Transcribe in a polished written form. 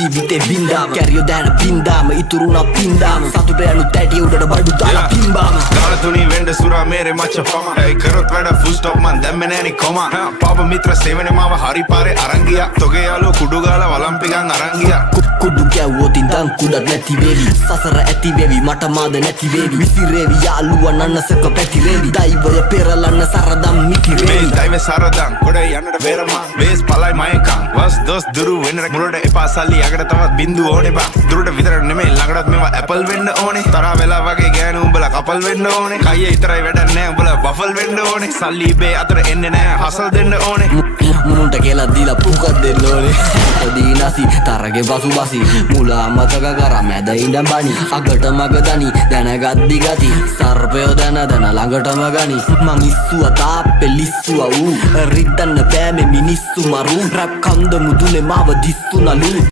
ජීවිතේ බින්දාම කැරියෝ දැන බින්දාම ඉතුරුනා පින්දාම සතුට යනු තැටි උඩට බඩු දාලා පිම්බාම කාලතුණී වෙන්න සුරා මේරේ මච්ච පම ඒ කරොත් වැඩ ෆුල් ස්ටොප් මන් දැම්මේ නෑනි කොම පාප මිත්‍ර සේවනේ මාව හරි පාරේ අරන් ගියා තොගේ යාළුවෝ කුඩු ගාලා වලම්පිකන් අරන් ගියා කුඩු ගැව්වොත් ඉඳන් කුඩක් නැති වේවි සසර ඇති වේවි මට මාද නැති වේවි විසිරේවි යාළුවා නන්නසක පැතිරේවි දෛවය පෙරලන්න සරදම් මිතිරේවි මේ දෛව සරදම් ගොඩ යන්නට වේරමා වේස් පලයි මයකම් වස් දොස් දුරු වෙන්න මුලට එපා සල්ලි යකට තවත් බින්දු ඕනේ බා දුරට විතර නෙමෙයි ළඟටත් මේවා ඇපල් වෙන්න ඕනේ තරහ වෙලා වගේ ගෑනු උඹලා කපල් වෙන්න ඕනේ කයියේ විතරයි වැඩක් නෑ උඹලා වෆල් වෙන්න ඕනේ සල්ලි බේ අතර එන්නේ නෑ හසල් දෙන්න ඕනේ මුනුන්ට කියලා දීලා පුකක් දෙන්න ඕනේ දීනසි තරගේ පසුබසි මුලා මතක කරා මැද ඉඳන් බනි අගට මග දනි දැනගත් දිගති සර්පයෝ දැන ළඟටම ගනි මං ඉස්සුවා තාප්පේ ලිස්සුවා ඌ රිද්දන්න බෑ මේ මිනිස්සු මරු රැප් කන්ද මුදුනේ මාව දිස්සුනලු